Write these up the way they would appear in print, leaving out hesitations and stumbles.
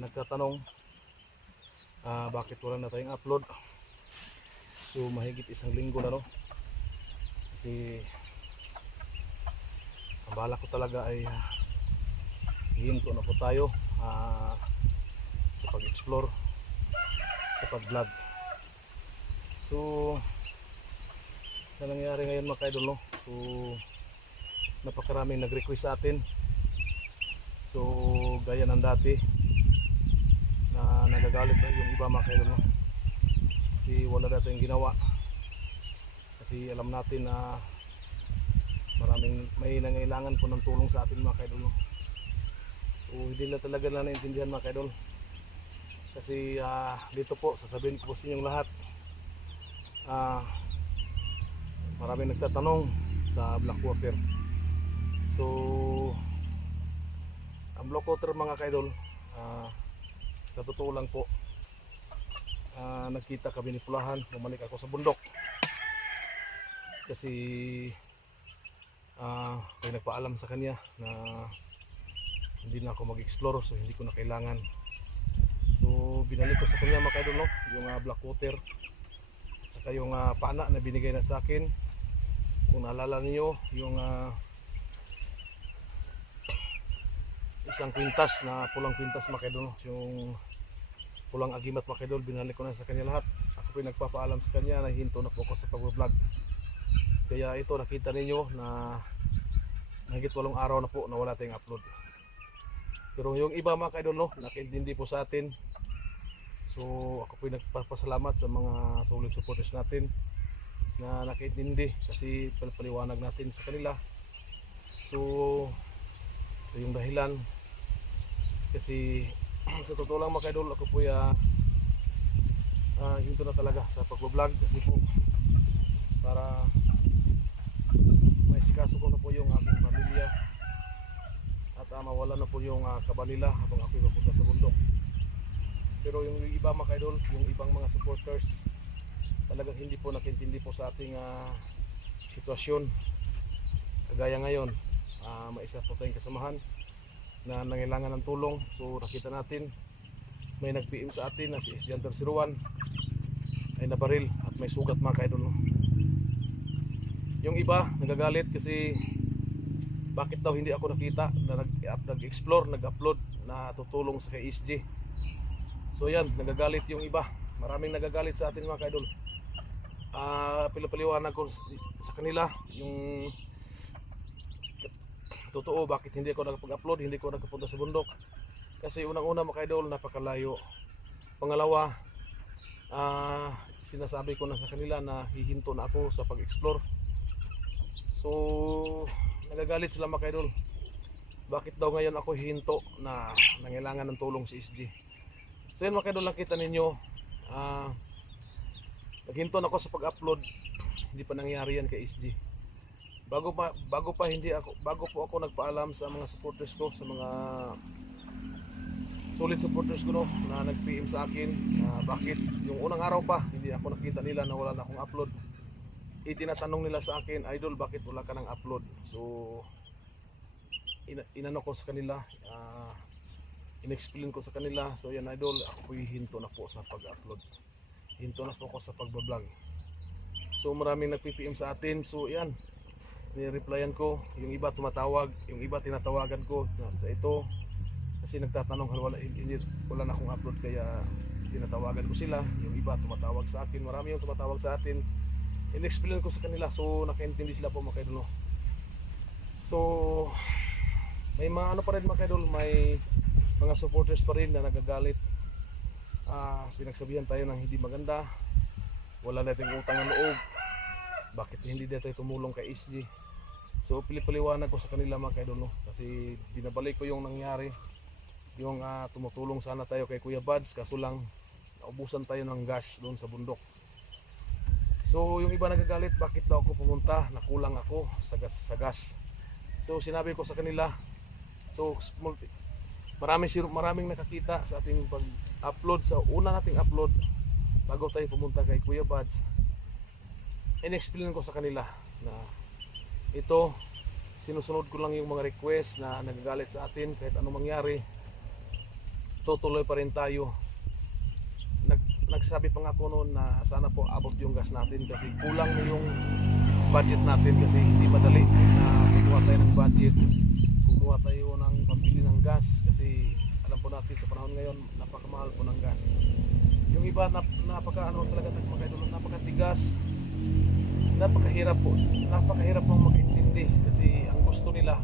nagtatanong bakit wala na tayong upload. So mahigit isang linggo na, no? Kasi ang bala ko talaga ay hihinto na po tayo sa pag-explore, sa pag-vlog. So sa nangyari ngayon mga kaidol, no? So napakaraming nag-request sa atin. So gaya ng dati na nagagalit na yung iba mga kaidol, no? Kasi wala natin ginawa. Kasi alam natin na may nangailangan po ng tulong sa atin mga kaidol, no? So hindi na talaga na naintindihan mga kaidol. Kasi dito po sasabihin ko po sa inyong lahat, maraming nagtatanong sa Blackwater. So ang Blackwater mga kaidol, sa totoo lang po, nagkita kami ni Pulahan, bumalik ako sa bundok kasi may nagpaalam sa kanya na hindi na ako mag-explore, so hindi ko na kailangan. So binalik ko sa kanya mga kaidol, no? Yung Blackwater at saka yung pana na binigay na sa akin. Kung naalala niyo yung isang kwintas na pulang kwintas mga kaidol, no? Yung pulang agimat mga kaidol, binalik ko na sa kanya lahat. Ako po nagpapaalam sa kanya na hinto na po ako sa pag-vlog. Kaya ito nakita ninyo na mahigit 8 araw na po na wala tayong upload. Pero yung iba mga kaidol, no, nakaintindi po sa atin. So ako po nagpapasalamat sa mga solid supporters natin na nakaintindi, kasi paliwanag natin sa kanila. So ito yung dahilan. Kasi sa totoo lang mga kaidol, ako po hinto na talaga sa pag-vlog, kasi po para may sikaso ko na po yung aking pamilya at mawala na po yung kaba nila habang ako'y mapunta sa bundok. Pero yung iba mga kaidol, yung ibang mga supporters, talagang hindi po nakintindi po sa ating sitwasyon. Kagaya ngayon, may isa po tayong kasamahan na nangailangan ng tulong. So nakita natin may nag-PM sa atin na si Isjanter Siruan ay nabaril at may sugat mga kaidol, no? Yung iba nagagalit kasi bakit daw hindi ako nakita na nag-explore, nag-upload na tutulong sa kay SG. So yan, nagagalit yung iba. Maraming nagagalit sa atin mga kaidol. Piliwaliwanag ko sa kanila yung totoo bakit hindi ako nakapag-upload, hindi ko nakapunta sa bundok. Kasi unang-una mga kaidol, napakalayo. Pangalawa, sinasabi ko na sa kanila na hihinto na ako sa pag-explore. So nagagalit sila mga kaidol. Bakit daw ngayon ako hihinto na nangailangan ng tulong si SG. So yan mga kaidol, nakita ninyo, naghinto na ako sa pag-upload. Hindi pa nangyari yan kay SG. Bago po ako nagpaalam sa mga supporters ko, sa mga solid supporters ko, no, na nag-PM sa akin bakit yung unang araw pa hindi ako nakita nila na wala na akong upload. Itinatanong nila sa akin, idol, bakit wala ka ng upload? So inano ko sa kanila, in-explain ko sa kanila. So yan idol, ako po hinto na po sa pag-upload, hinto na po ako sa pag-vlog. So maraming nag-PM sa atin. So yan, ni-replyan ko. Yung iba tumatawag, yung iba tinatawagan ko sa ito kasi nagtatanong wala na akong upload, kaya tinatawagan ko sila. Yung iba tumatawag sa akin, marami yung tumatawag sa atin. In-explain ko sa kanila, so nakaintindi sila po mga kaidol. So may mga ano pa rin mga kaidol, may mga supporters pa rin na nagagalit. Pinagsabihan tayo ng hindi maganda, wala nating utang ng loob, bakit hindi tayo tumulong kay SG. So piliwaliwanag ko sa kanila mga kaidol, no? Kasi binabalik ko yung nangyari, yung tumutulong sana tayo kay Kuya Buds, kaso lang naubusan tayo ng gas doon sa bundok. So yung iba nagagalit, bakit daw ako pumunta, nakulang ako sa gas. So sinabi ko sa kanila, so maraming nakakita sa ating pag-upload, sa una nating upload bago tayo pumunta kay Kuya Buds. In-explain ko sa kanila na ito, sinusunod ko lang yung mga request na nagagalit sa atin kahit anong mangyari. tutuloy pa rin tayo. Nagsabi pa nga ako noon na sana po abot yung gas natin kasi kulang na yung budget natin kasi hindi madali na kumuha tayo ng budget, kumuha tayo ng pambili ng gas kasi alam po natin sa panahon ngayon napakamahal po ng gas. Yung iba napaka ano talaga mga idol, napakatigas, napakahirap pong makaintindi kasi ang gusto nila,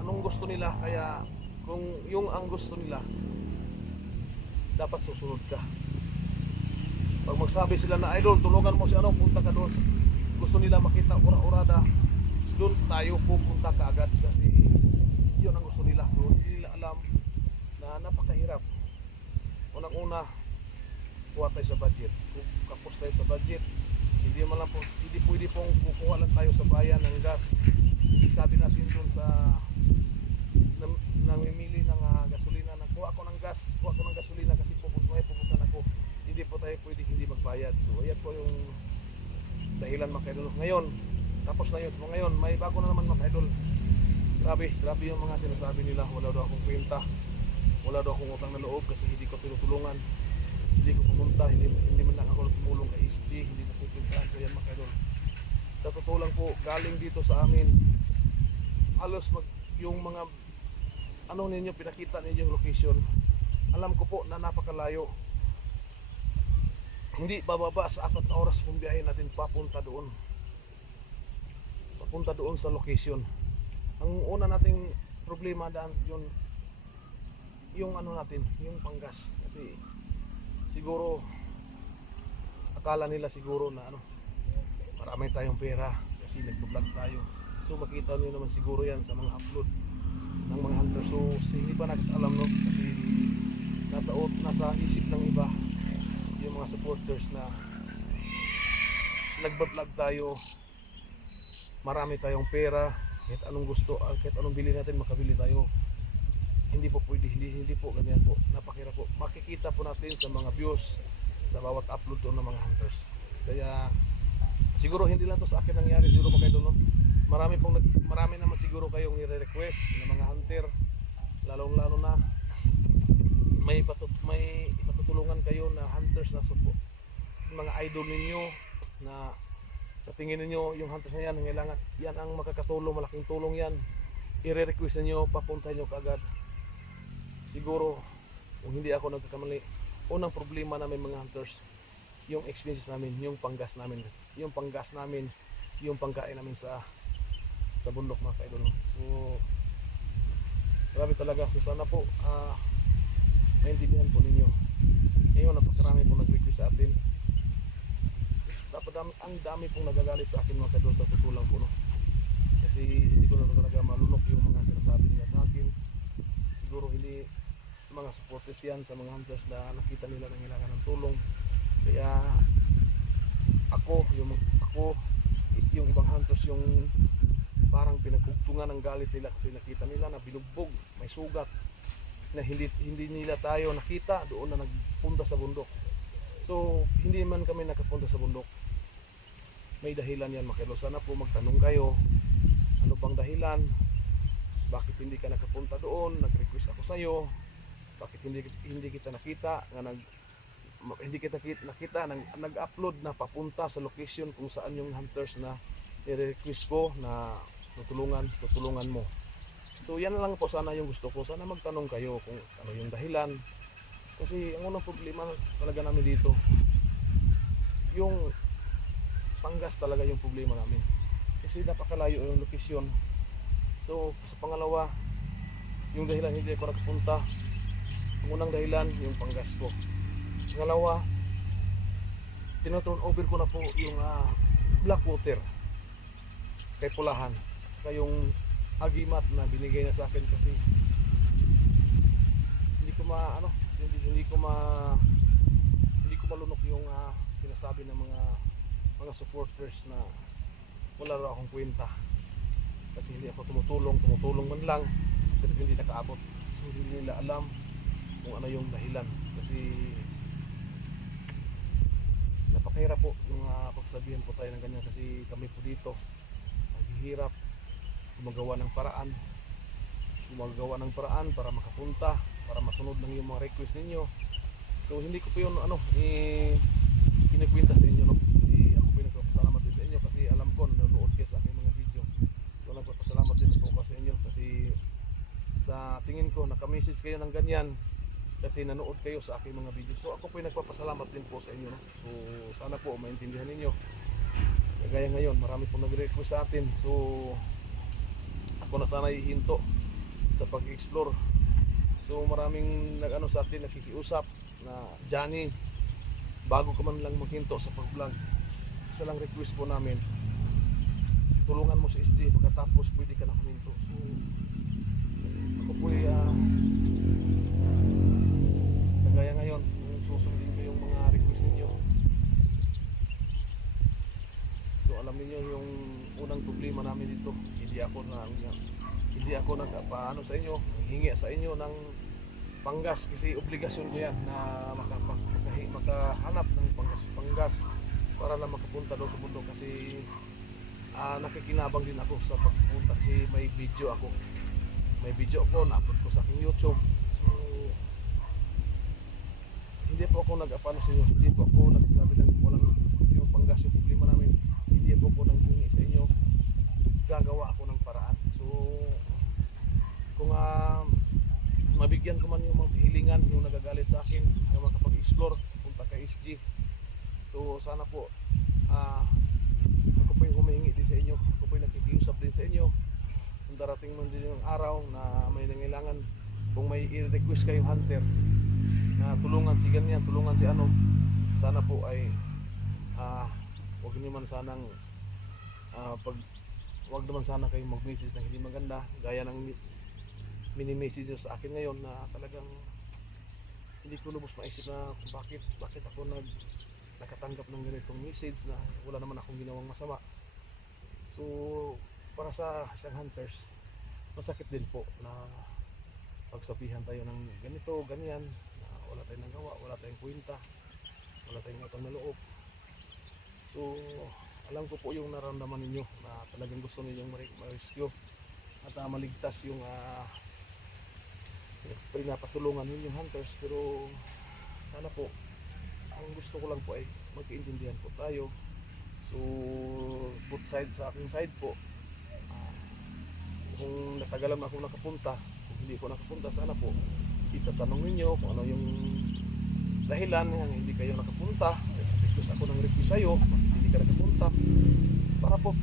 anong gusto nila, kaya kung yung ang gusto nila dapat susunod ka. Pag magsabi sila na idol tulungan mo si ano, punta ka doon, gusto nila makita ura-urada, doon tayo pupunta kaagad kasi yun ang gusto nila. So hindi nila alam na napakahirap. Unang-una, kuha tayo sa budget. Kung kapos tayo sa budget, hindi pwede pong kukuha lang tayo sa bayan ng gas. Sabi natin doon sa namimili ng gasolina na kuha ko ng gasolina kasi pupunta ako. Hindi po tayo pwede hindi magbayad. So ayan po yung dahilan mga idol. Ngayon, tapos na yun. Ngayon, may bago na naman mga idol. Grabe yung mga sinasabi nila. Wala daw akong kwenta. Wala daw akong utang na loob kasi hindi ko tinutulungan. Hindi ko pumunta. Hindi man lang ako tumulong kay SG. Hindi na pupuntahan. So yan mga idol. Sa totoo lang po, galing dito sa amin, halos yung mga ano ninyo, pinakita ninyo yung location. Alam ko po na napakalayo. Hindi bababa sa 4 oras kung biyahe natin papunta doon sa location. Ang una nating problema daan yung ano natin, yung panggas kasi siguro akala nila siguro na ano, marami tayong pera kasi nagbo-vlog tayo. So makita niyo naman siguro yan sa mga upload ng mga hunters. So hindi pa nakakalam no kasi nasa isip ng iba yung mga supporters na nagba-vlog tayo, marami tayong pera, kahit anong gusto, kahit anong bili natin makabili tayo. Hindi po pwede, hindi po ganyan po, napakira po. Makikita po natin sa mga views sa bawat upload doon ng mga hunters. Kaya siguro hindi lang to sa akin nangyari, siguro mga idol no? Marami naman siguro kayong nire-request ng mga hunter, lalong-lalo na may ipatutulungan kayo na hunters na support, mga idol ninyo na sa tingin niyo yung hunters na yan, kailangan yan ang makakatulong, malaking tulong yan, i-request niyo, papuntahin niyo kaagad. Siguro kung hindi ako nagkakamali, unang problema namin mga hunters, yung expenses namin, yung panggas namin, yung pangkain namin sa bundok mga kaidol. So grabe talaga. So sana po maintindihan po ninyo. Ngayon napakarami pong nag-request sa atin. Ang dami pong nagagalit sa akin mga kaidol sa tutulang po no? Kasi hindi ko na talaga malunok yung mga sinasabi nila sa akin. Siguro hindi mga supporters yan sa mga hunters na nakita nila na kailangan ng tulong. Kaya ako yung ibang hunters yung parang pinagkugtungan ng galit nila kasi nakita nila na binugbog, may sugat na hindi nila tayo nakita doon na nagpunta sa bundok. So hindi man kami nakapunta sa bundok, may dahilan yan mga kaidol. Sana po magtanong kayo, ano bang dahilan, bakit hindi ka nakapunta doon, nag-request ako sa iyo, bakit hindi kita nakita nga nag-upload na papunta sa location kung saan yung hunters na i-request ko na tutulungan mo. So yan lang po sana yung gusto ko, sana magtanong kayo kung ano yung dahilan. Kasi ang unang problema talaga namin dito, yung panggas talaga yung problema namin. Kasi napakalayo yung location. So sa pangalawa, yung dahilan hindi ako nakapunta, ang unang dahilan yung panggas ko. Pangalawa, tinoturn over ko na po yung Blackwater kay Pulahan. At saka yung agimat na binigay na sa akin kasi hindi ko malunok yung sinasabi ng mga supporters na wala raw akong kwenta kasi hindi ako tumutulong man lang pero hindi nakaabot. So, hindi nila alam kung ano yung dahilan kasi napakahirap po yung pagsabihan po tayo ng ganyan kasi kami po dito naghihirap gumagawa ng paraan para makapunta para masunod lang yung mga request ninyo. So hindi ko po yun kinikwenta sa inyo, no? Kasi ako po yung nagpapasalamat din sa inyo kasi alam ko nanonood kayo sa aking mga video. So nagpapasalamat din po ako sa inyo kasi sa tingin ko naka-message kayo ng ganyan kasi nanood kayo sa aking mga video. So ako po yung nagpapasalamat din po sa inyo, no? So sana po maintindihan ninyo. Kagaya ngayon, marami po nag-request sa atin. So ako na sana hihinto sa pag-explore. So maraming nag-ano sa atin, nakikiusap na Johnny, bago ka man lang maghinto sa pag-vlog, isa lang request po namin, tulungan mo si SJ pagkatapos pwede ka na huminto. So ako po kagaya ngayon, susundin ko yung mga request ninyo. So alam niyo yung unang problema namin dito, hindi ako nagpaano sa inyo, hingi sa inyo ng panggas kasi obligasyon ko yan na makahanap ng panggas para na makapunta daw sa bundok kasi nakikinabang din ako sa pagpunta kasi may video ako na-upload ko sa aking YouTube. So hindi po ako nag-apano sa inyo, hindi po ako nagsabi ng walang yung panggas yung problema namin, hindi po ako nanghingi sa inyo, gagawa ako ng paraan. So kung mabigyan ko man yung mga hilingan yung nagagalit sa akin ay makapag-explore punta kay SG. So sana po ako po yung humihingi din sa inyo, ako po yung nakikiusap din sa inyo kung darating man din yung araw na may nangailangan, kung may i-request kayong hunter na tulungan si ganyan, tulungan si ano, sana po ay huwag niyo man sanang huwag naman sana kayong mag-message ng hindi maganda gaya ng mini-message sa akin ngayon na talagang hindi ko lubos maisip na kung bakit ako nakatanggap ng ganitong message na wala naman akong ginawang masama. So para sa isang hunters, masakit din po na pagsabihan tayo ng ganito, ganyan, na wala tayong nagawa, wala tayong kwenta, wala tayong utang na loob. So alam ko po yung nararamdaman ninyo na talagang gusto ninyong ma-rescue at maligtas yung pinapatulungan ninyong hunters, pero sana po ang gusto ko lang po ay magkaintindihan po tayo. So both sides, sa aking side po, kung natagalan ako nakapunta, kung hindi ko nakapunta, sana po itatanong ninyo kung ano yung dahilan ng hindi kayo nakapunta. Request ako ng request sa'yo, hindi ka nakapunta,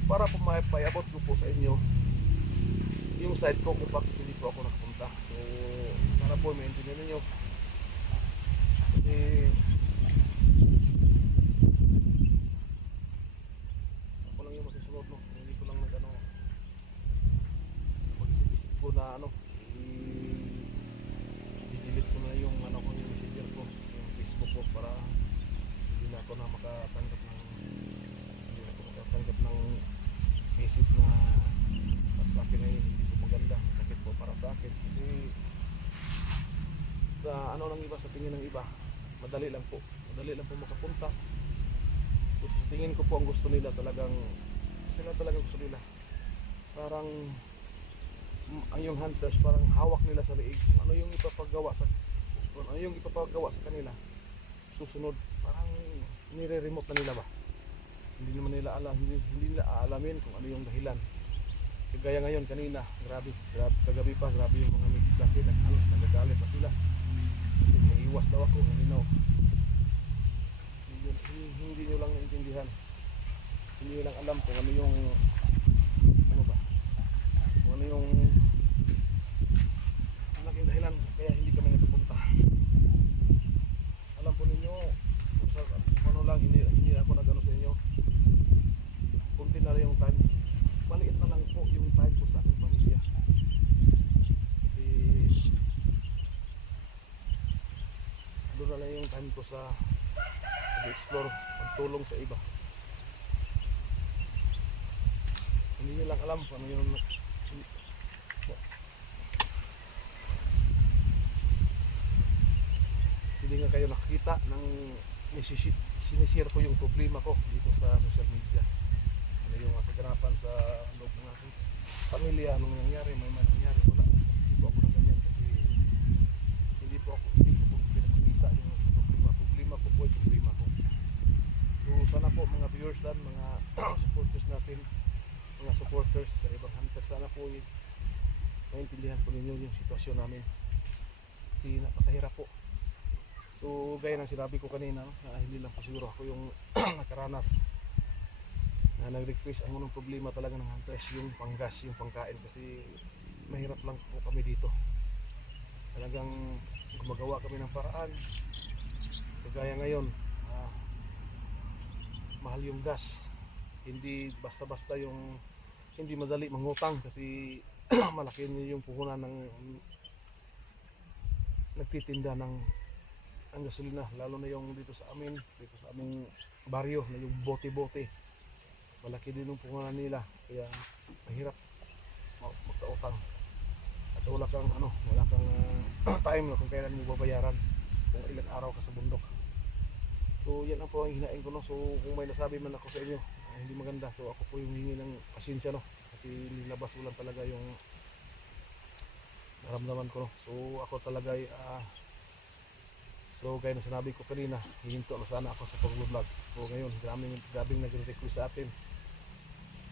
para po maipaabot ko po sa inyo yung side ko kung bakit hindi po ako nakapunta. So sana po maintindihan ninyo kasi ako lang yung masusunod, no? Hindi ko lang mag-isip-isip ko na i-delete ko na yung yung messenger ko, yung Facebook ko, para hindi na ako makatanggap ng message na sa akin ay hindi po maganda, sakit po para sa akin kasi sa ng iba, sa tingin ng iba madali lang po makapunta. So, sa tingin ko po ang gusto nila sila talagang gusto nila parang ang yung hunters parang hawak nila sa liig kung ano yung ipapagawa sa kanila, susunod, parang nire-remote na nila ba, hindi naman nila alam, hindi nila aalamin kung ano yung dahilan. Kagaya ngayon, kanina, grabe kagabi pa, grabe yung mga message sa akin, nagagalit pa sila kasi may iwas daw ako, hindi nyo lang naintindihan, hindi nyo lang alam kung ano yung malaking dahilan kaya hindi kami nagpupunta. Alam po ninyo kung sa hindi ako nagano sa inyo, kunti na rin yung time, maliit na lang po yung time ko sa aking pamilya kasi doon na lang yung time ko sa pag-explore, pagtulong sa iba. Hindi nyo lang alam kung ano yung hindi nga kayo nakikita ng sinishare ko yung problema ko dito sa social media, ano yung kaganapan sa loob ng aking pamilya, anong nangyari, may nangyari, wala, hindi po ako na ganyan kasi viewers lang, mga supporters natin, mga supporters sa ibang hunter, sana po maintindihan po ninyo yung sitwasyon namin kasi napakahirap po. So gaya ng sinabi ko kanina, na hindi lang po siguro ako yung nakaranas na nag-request. Ang unang problema talaga ng hunters yung panggas, yung pangkain, kasi mahirap lang po kami dito. Talagang gumagawa kami ng paraan. Kagaya ngayon, mahal yung gas, hindi basta-basta yung, hindi madali mangutang kasi malaki yung puhunan ng nagtitinda ng ang gasolina, lalo na yung dito sa aming baryo na yung bote-bote, malaki din yung puhunan nila, kaya mahirap magkautang at wala kang time na kung kailan mo babayaran kung ilang araw ka sa bundok. So yan ang po ang hinaing ko, no? So kung may nasabi man ako sa inyo hindi maganda, so ako po yung hingi ng pasensya, no? Kasi nilabas ko lang talaga yung naramdaman ko, no? So ako talaga ay so gaya na sinabi ko kanina, hihinto na sana ako sa pag-vlog. So ngayon, grabing nagre-request sa atin.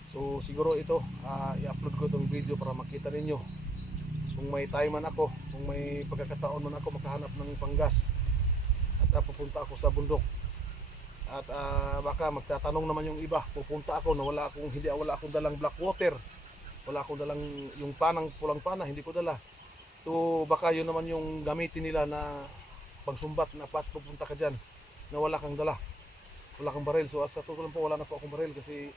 So siguro ito, i-upload ko itong video para makita ninyo kung may time man ako, kung may pagkakataon man ako makahanap ng panggas at pupunta ako sa bundok. At baka magtatanong naman yung iba, pupunta ako na wala akong dalang black water, wala akong dalang yung panang pulang pana, hindi ko dala. So baka yun naman yung gamitin nila na pagsumbat na pupunta ka dyan na wala kang dala, wala kang baril. So sa totoo lang po, wala na po akong baril kasi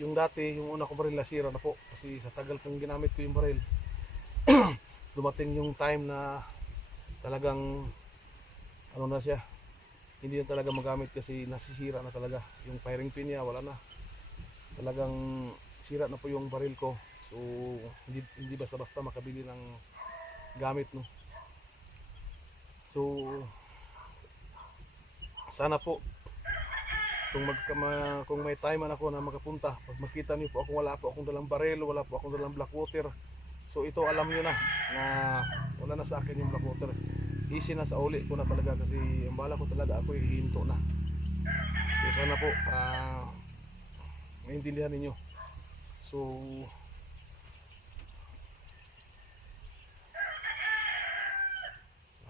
yung dati, yung una kong baril nasira na po kasi sa tagal kong ginamit ko yung baril. Dumating yung time na talagang na siya, hindi na talaga magamit kasi nasisira na talaga yung firing pin niya, wala na, talagang sira na po yung baril ko. So hindi basta-basta makabili ng gamit, no? So sana po kung may time man ako na makapunta, pag makita niyo po wala po akong dalang baril, wala po akong dalang black water, so ito alam niyo na wala na sa akin yung black water. Easy na, sa uli ko na talaga kasi ang bala ko talaga ako hihinto na. So sana po maintindihan ninyo. So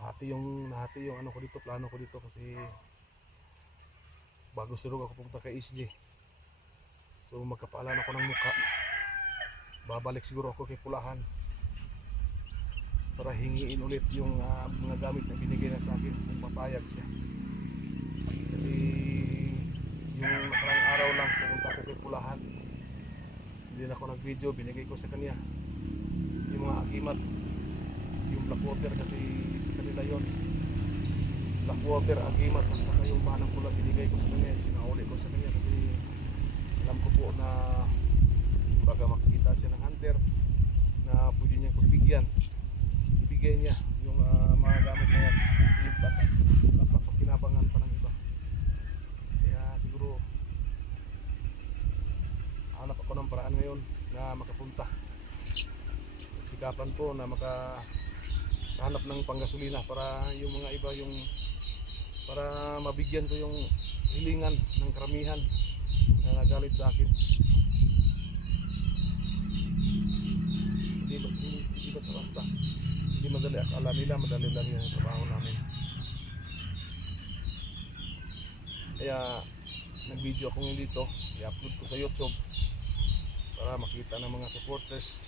nahati yung ano ko dito, plano ko dito kasi bago surog ako pupunta kay SJ. So magkapaalan ako ng muka, babalik siguro ako kay Pulahan para hingiin ulit yung mga gamit na binigay na sa akin kung papayag siya. Kasi yung nakarang araw lang pumunta ako kay Pulahan, hindi na ako nag video, binigay ko sa kanya yung mga agimat, yung black water kasi sa kanila yon, black water, agimat, at saka yung banang pula binigay ko sa kanya, sinauli ko sa kanya kasi alam ko po na baga makikita siya ng hunter na pwede niyang pagbigyan, ibigay niya yung mga gamit na yan kasi napapakinabangan pa ng iba. Kaya siguro hanap ako ng paraan ngayon na makapunta, sikapan ko na makahanap ng panggasolina para yung mga iba, yung para mabigyan ko yung hilingan ng karamihan na nagalit sa akin. Hindi basta-basta, hindi madali. Akala nila madali lang yung trabaho namin. Kaya nag-video ako ngayon dito, i-upload ko sa YouTube para makita ng mga supporters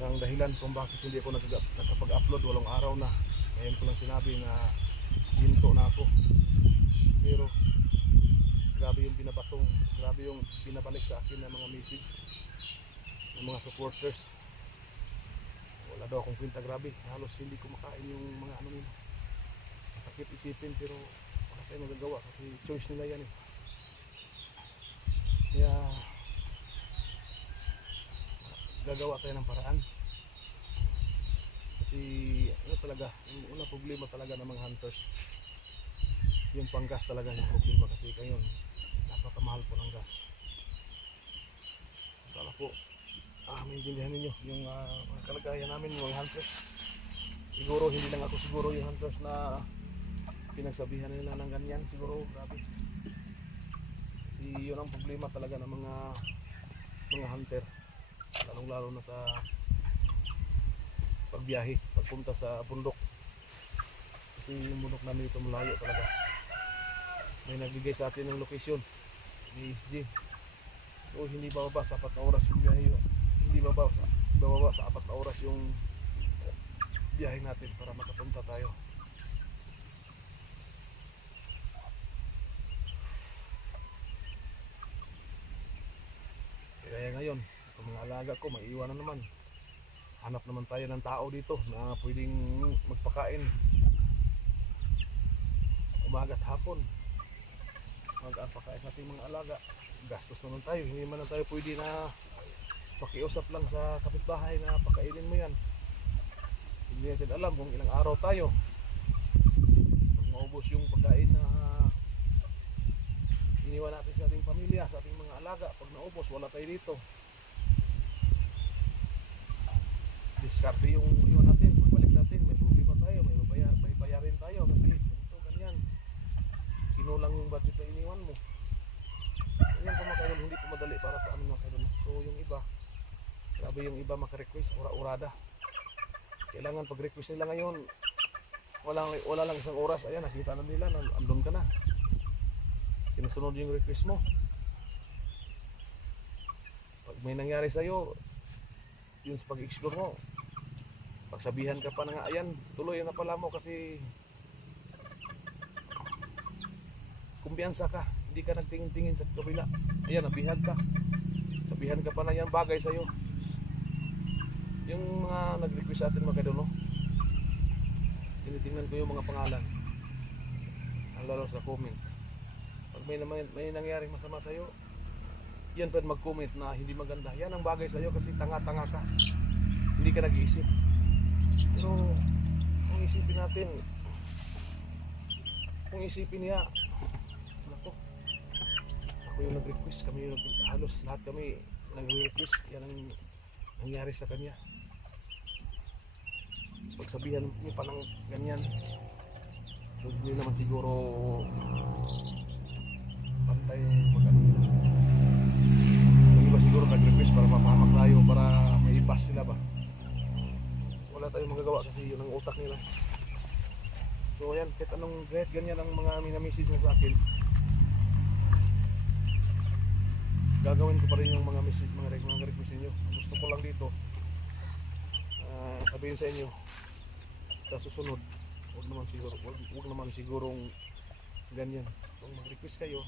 ng dahilan kung bakit hindi ako nakapag-upload walong araw na. Ngayon ko lang sinabi na hinto na ako, pero grabe yung grabe yung binabalik sa akin ng mga message ng mga supporters. Wala daw akong kwenta, grabe, halos hindi ko makain yung mga ano nila. Masakit isipin pero wala tayong magagawa kasi choice nila yan eh. Kaya gagawa tayo ng paraan kasi ano talaga, yung unang problema talaga ng mga hunters, yung panggas talaga yung problema kasi ngayon napakamahal po ng gas. Sana po maintindihan ninyo yung kalagayan namin mga hunters. Siguro hindi lang ako, siguro yung hunters na pinagsabihan nila ng ganyan, siguro grabe Kasi yun ang problema talaga ng mga hunter, lalong lalo na sa pagbiyahe, pagpunta sa bundok. Kasi yung bundok namin dito malayo talaga. May nagbigay sa atin ng location ni ESG. So hindi bababa sa 4 na oras yung biyahe yun. Hindi bababa sa 4 na oras yung biyahe natin para makapunta tayo. Kaya ngayon, ang mga alaga ko maiiwan na naman. Hanap naman tayo ng tao dito na pwedeng magpakain umaga at hapon. Mag-apakain sa ating mga alaga. Gastos naman tayo, hindi man tayo pwede na pakiusap lang sa kapitbahay na pakainin mo yan. Hindi natin alam kung ilang araw tayo. Pag maubos yung pagkain na iniwan natin sa ating pamilya, sa ating mga alaga, pag naubos, wala tayo dito. Diskarte yung iwan natin, pagbalik natin, may problema tayo, may bayarin tayo kasi ito, ganyan. Kinulang yung budget na iniwan mo. Ganyan po mga kaidol, hindi po madali para sa amin mga kaidol. So yung iba, grabe yung iba makarequest, ura-urada. Kailangan pag-request nila ngayon, wala lang isang oras, ayan, nakita na nila, andun ka na. Sinusunod yung request mo. Pag may nangyari sa'yo, yun sa pag-explore mo, pagsabihan ka pa na nga, ayan, tuloy na pala mo kasi kumpiyansa ka, hindi ka nagtingin-tingin sa kabila. Ayan, nabihag ka. Sabihan ka pa na yan, bagay sa'yo. Yung mga nag-request sa atin mga kaidol, no? Tinitingnan ko yung mga pangalan. Ang lalo sa comment. Pag may nangyaring masama sa'yo, yan pwede mag-comment na hindi maganda. Yan ang bagay sa'yo kasi tanga-tanga ka. Hindi ka nag-iisip. Pero kung isipin natin, kung isipin niya, ako yung nag-request, kami yung halos lahat kami nag-request, yan ang nangyari sa kanya. Pagsabihan niyo pa ng ganyan, so hindi naman siguro pantay mag-ano. Yung iba siguro nag-request para mapahamak tayo, para may ipas sila ba. Wala tayong magagawa kasi yun ang utak nila. So ayan, kahit ganyan ang mga minamessage na sa akin, gagawin ko pa rin yung mga message, mga request niyo. Gusto ko lang dito sabihin sa inyo sa susunod, huwag naman sigurong ganyan. Kung mag-request kayo,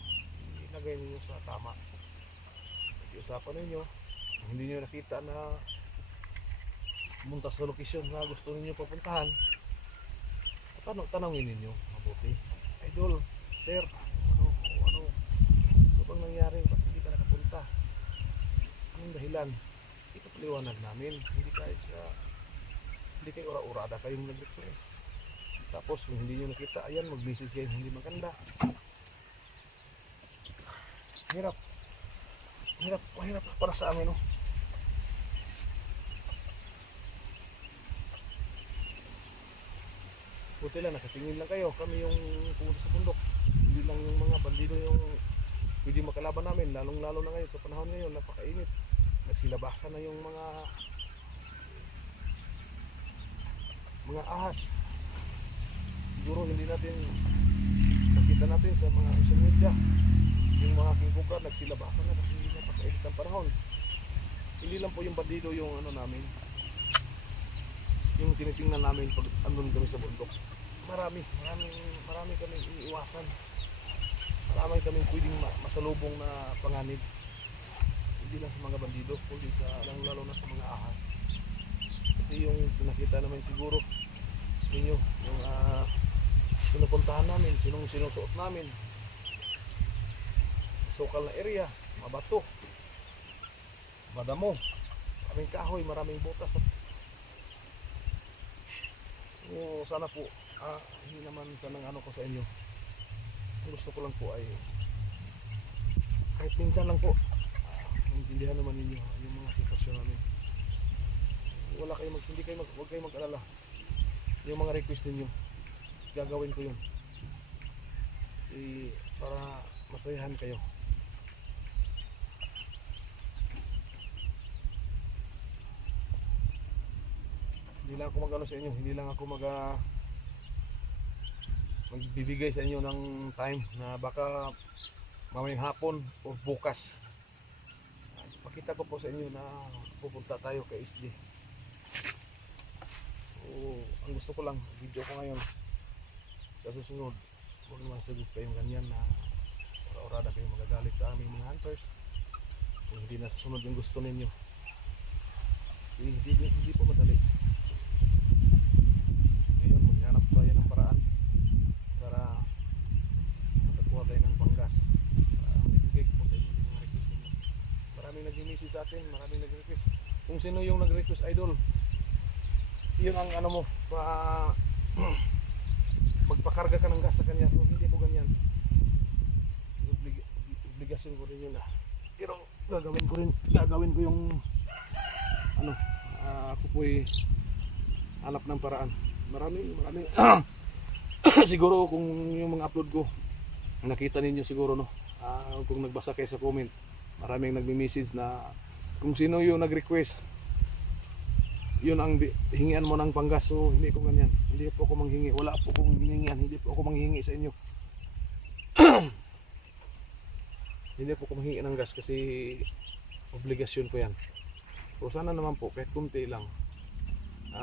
ilagay niyo sa tama. Pag-iusapan ninyo, hindi niyo nakita na pumunta sa location na gusto niyo papuntahan, tanongin ninyo mabuti. Idol, sir, ano bang nangyari? Ba't hindi ka nakapunta? Anong dahilan? Ito paliwanag namin. Hindi kayo ura-urada kayong nag-request. Tapos kung hindi nyo nakita, ayan, mag-message kayo hindi maganda. Mahirap para sa amin, no? Buti lang, nakatingin lang kayo. Kami yung pumunta sa bundok. Hindi lang yung mga bandido yung pwede makalaban namin, lalong-lalo na ngayon sa panahon ngayon, napakainit. Nagsilabasan na yung mga ahas. Siguro hindi natin nakita natin sa mga social media yung mga king cobra nagsilabasan na kasi napakainit ang panahon. Hindi lang po yung bandido yung ano namin, yung tinitingnan namin pag andun kami sa bundok. Marami kami iniiwasan. Marami kami pwedeng masalubong na panganib. Hindi lang sa mga bandido, kundi lalo na sa mga ahas. Kasi yung nakita naman siguro ninyo, yung pinupuntahan namin, sinusuot namin, sukal na area, mabato, madamo, maraming kahoy, maraming butas. So, sana po, hindi naman sanang ano ko sa inyo. Gusto ko lang po ay kahit minsan lang po maintindihan naman ninyo yung mga sitwasyon namin. Huwag kayong mag-alala. Yung mga request ninyo, gagawin ko yun kasi para masayahan kayo. Hindi lang ako mag-ano sa inyo, hindi lang ako magbibigay sa inyo ng time na baka mamayang hapon o bukas. Pakita ko po sa inyo na pupunta tayo kay SD. So, ang gusto ko lang, video ko ngayon. Sa susunod, huwag naman sagot kayong ganyan na ora-orada kayong magagalit sa aming mga hunters. Kung hindi na susunod yung gusto ninyo. Hindi po madali. Ngayon, maghanap tayo ng paraan para makakuha tayo ng panggas. Ibigay ko po sa inyo yung mga request ninyo. Maraming nag-message sa atin, maraming nag-request. Kung sino yung nag-request, idol, yun ang ano mo, magpakarga ka ng gas sa kanya. So, hindi ako ganyan. Obligasyon ko rin yun na. Pero gagawin ko yung ano, ako po'y hanap ng paraan. Maraming siguro kung yung mga upload ko nakita ninyo siguro, no, kung nagbasa kayo sa comment, maraming nagme-message na kung sino yung nag-request, yun ang hingian mo ng panggas. So hindi ko ganyan, hindi po ako manghingi, wala po akong hiningian, hindi po ako manghingi sa inyo. Hindi po ako manghingi ng gas kasi obligasyon ko yan. So sana naman po kahit kunti lang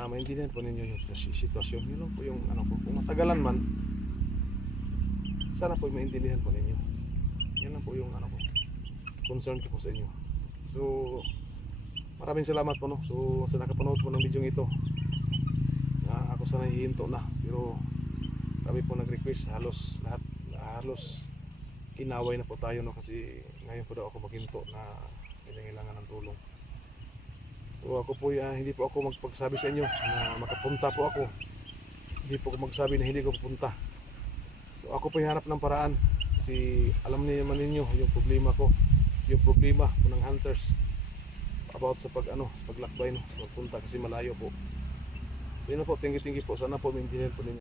maintindihan po ninyo yung sitwasyon. Yun lang po yung ano po, kung matagalan man, sana po maintindihan po ninyo. Yan lang po yung ano po, concern ko po sa inyo. So maraming salamat po, no. So sa nakapanood po ng video ito, ako sana hihinto na, pero kami po nag-request, halos lahat, halos inaway na po tayo, no, kasi ngayon po daw ako maghinto na kailangan ng tulong. So ako po hindi po ako magpagsabi sa inyo na makapunta po ako, hindi po ako magsabi na hindi ko pupunta. So ako po hanap ng paraan kasi alam niyo naman ninyo yung problema ko, yung problema po ng hunters about sa sa paglakbay, no, sa pagpunta kasi malayo po. So yun na po, thank you po, sana po maintindihan po ninyo.